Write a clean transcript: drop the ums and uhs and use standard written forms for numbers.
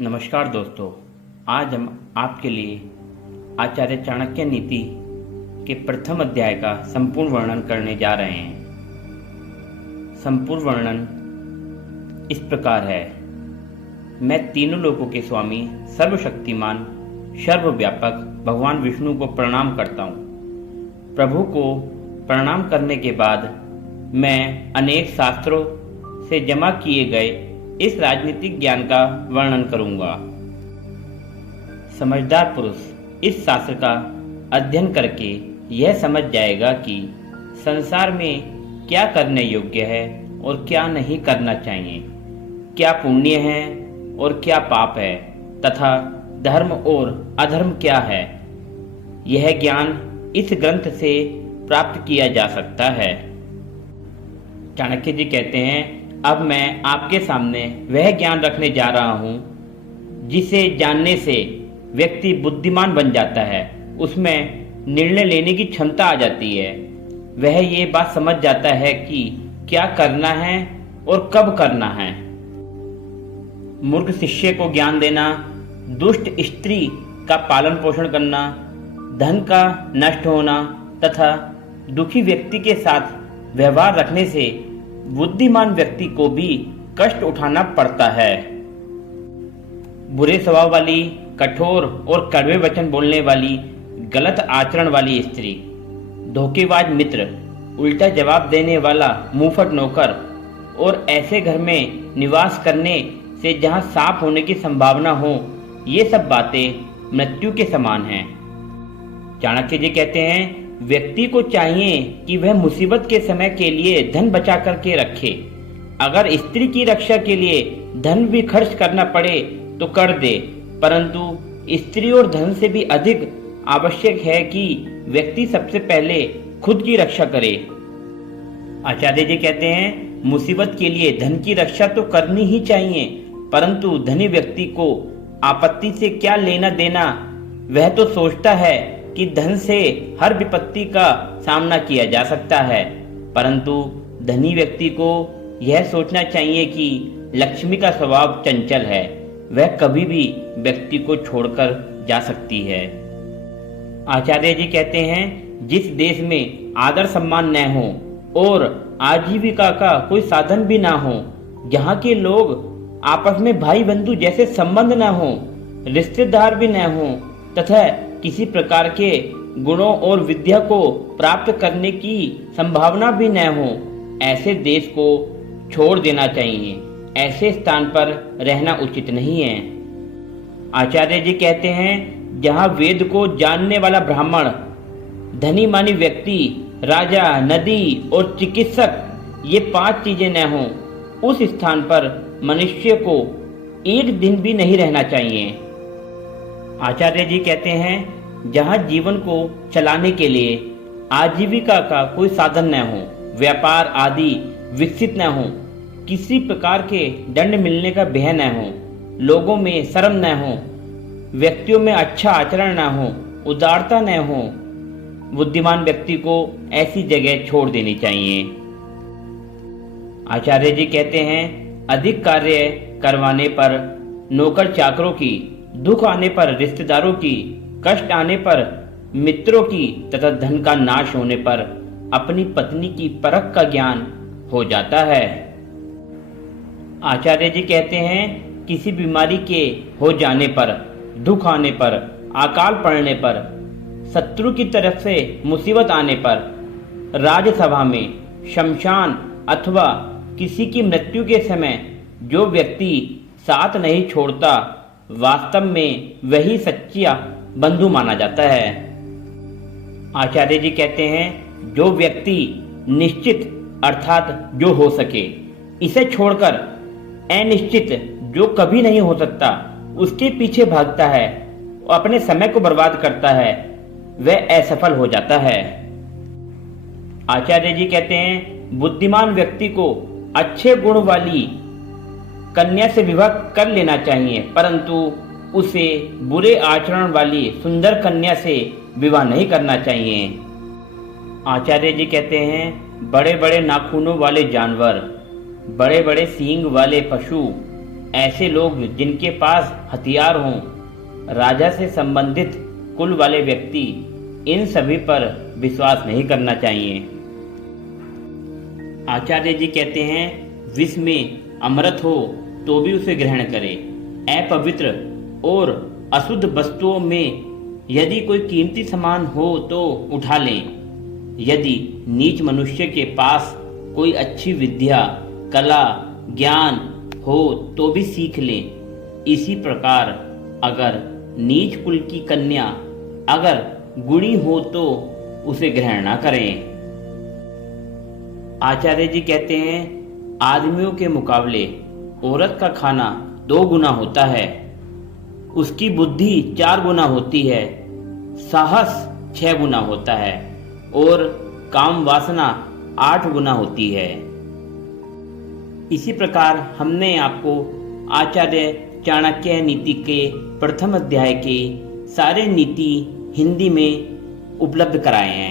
नमस्कार दोस्तों, आज हम आपके लिए आचार्य चाणक्य नीति के प्रथम अध्याय का संपूर्ण वर्णन करने जा रहे हैं। संपूर्ण वर्णन इस प्रकार है। मैं तीनों लोकों के स्वामी, सर्वशक्तिमान, सर्वव्यापक भगवान विष्णु को प्रणाम करता हूँ। प्रभु को प्रणाम करने के बाद मैं अनेक शास्त्रों से जमा किए गए इस राजनीतिक ज्ञान का वर्णन करूंगा। समझदार पुरुष इस शास्त्र का अध्ययन करके यह समझ जाएगा कि संसार में क्या करने योग्य है और क्या नहीं करना चाहिए, क्या पुण्य है और क्या पाप है, तथा धर्म और अधर्म क्या है। यह ज्ञान इस ग्रंथ से प्राप्त किया जा सकता है। चाणक्य जी कहते हैं, अब मैं आपके सामने वह ज्ञान रखने जा रहा हूँ जिसे जानने से व्यक्ति बुद्धिमान बन जाता है, उसमें निर्णय लेने की क्षमता आ जाती है। वह ये बात समझ जाता है कि क्या करना है और कब करना है। मूर्ख शिष्य को ज्ञान देना, दुष्ट स्त्री का पालन पोषण करना, धन का नष्ट होना तथा दुखी व्यक्ति के साथ व्यवहार रखने से बुद्धिमान व्यक्ति को भी कष्ट उठाना पड़ता है। बुरे स्वभाव वाली, कठोर और कड़वे वचन बोलने वाली, गलत आचरण वाली स्त्री, धोखेबाज मित्र, उल्टा जवाब देने वाला मुंहफट नौकर और ऐसे घर में निवास करने से जहां सांप होने की संभावना हो, ये सब बातें मृत्यु के समान हैं। चाणक्य जी कहते हैं, व्यक्ति को चाहिए कि वह मुसीबत के समय के लिए धन बचा करके रखे। अगर स्त्री की रक्षा के लिए धन भी खर्च करना पड़े तो कर दे, परंतु स्त्री और धन से भी अधिक आवश्यक है कि व्यक्ति सबसे पहले खुद की रक्षा करे। आचार्य जी कहते हैं, मुसीबत के लिए धन की रक्षा तो करनी ही चाहिए, परंतु धनी व्यक्ति को आपत्ति से क्या लेना देना। वह तो सोचता है कि धन से हर विपत्ति का सामना किया जा सकता है, परंतु धनी व्यक्ति को यह सोचना चाहिए कि लक्ष्मी का स्वभाव चंचल है, वह कभी भी व्यक्ति को छोड़कर जा सकती है। आचार्य जी कहते हैं, जिस देश में आदर सम्मान न हो और आजीविका का कोई साधन भी ना हो, जहाँ के लोग आपस में भाई बंधु जैसे संबंध न हो, रिश्तेदार भी न हो तथा किसी प्रकार के गुणों और विद्या को प्राप्त करने की संभावना भी न हो, ऐसे देश को छोड़ देना चाहिए। ऐसे स्थान पर रहना उचित नहीं है। आचार्य जी कहते हैं, जहाँ वेद को जानने वाला ब्राह्मण, धनी मानी व्यक्ति, राजा, नदी और चिकित्सक, ये 5 चीजें न हों, उस स्थान पर मनुष्य को एक दिन भी नहीं रहना चाहिए। आचार्य जी कहते हैं, जहाँ जीवन को चलाने के लिए आजीविका का कोई साधन न हो, व्यापार आदि विकसित न हो, किसी प्रकार के दंड मिलने का भय न हो, लोगों में शर्म न हो, व्यक्तियों में अच्छा आचरण न हो, उदारता न हो, बुद्धिमान व्यक्ति को ऐसी जगह छोड़ देनी चाहिए। आचार्य जी कहते हैं, अधिक कार्य करवाने पर नौकर चाकरों की, दुख आने पर रिश्तेदारों की, कष्ट आने पर मित्रों की तथा धन का नाश होने पर अपनी पत्नी की परख का ज्ञान हो जाता है। आचार्य जी कहते हैं, किसी बीमारी के हो जाने पर, दुख आने पर, अकाल पड़ने पर, शत्रु की तरफ से मुसीबत आने पर, राजसभा में, शमशान अथवा किसी की मृत्यु के समय जो व्यक्ति साथ नहीं छोड़ता, वास्तव में वही सच्चा बंधु माना जाता है। आचार्य जी कहते हैं, जो व्यक्ति निश्चित अर्थात जो हो सके, इसे छोड़कर अनिश्चित जो कभी नहीं हो सकता उसके पीछे भागता है, अपने समय को बर्बाद करता है, वह असफल हो जाता है। आचार्य जी कहते हैं, बुद्धिमान व्यक्ति को अच्छे गुण वाली कन्या से विवाह कर लेना चाहिए, परंतु उसे बुरे आचरण वाली सुंदर कन्या से विवाह नहीं करना चाहिए। आचार्य जी कहते हैं, बड़े बड़े नाखूनों वाले जानवर, बड़े बड़े सींग वाले पशु, ऐसे लोग जिनके पास हथियार हों, राजा से संबंधित कुल वाले व्यक्ति, इन सभी पर विश्वास नहीं करना चाहिए। आचार्य जी कहते हैं, विष में अमृत हो तो भी उसे ग्रहण करें। अपवित्र और अशुद्ध वस्तुओं में यदि कोई कीमती सामान हो तो उठा लें। यदि नीच मनुष्य के पास कोई अच्छी विद्या, कला, ज्ञान हो तो भी सीख लें। इसी प्रकार अगर नीच कुल की कन्या अगर गुणी हो तो उसे ग्रहण न करें। आचार्य जी कहते हैं, आदमियों के मुकाबले औरत का खाना 2 गुना होता है, उसकी बुद्धि 4 गुना होती है, साहस 6 गुना होता है और काम वासना 8 गुना होती है। इसी प्रकार हमने आपको आचार्य चाणक्य नीति के प्रथम अध्याय के सारे नीति हिंदी में उपलब्ध कराए हैं।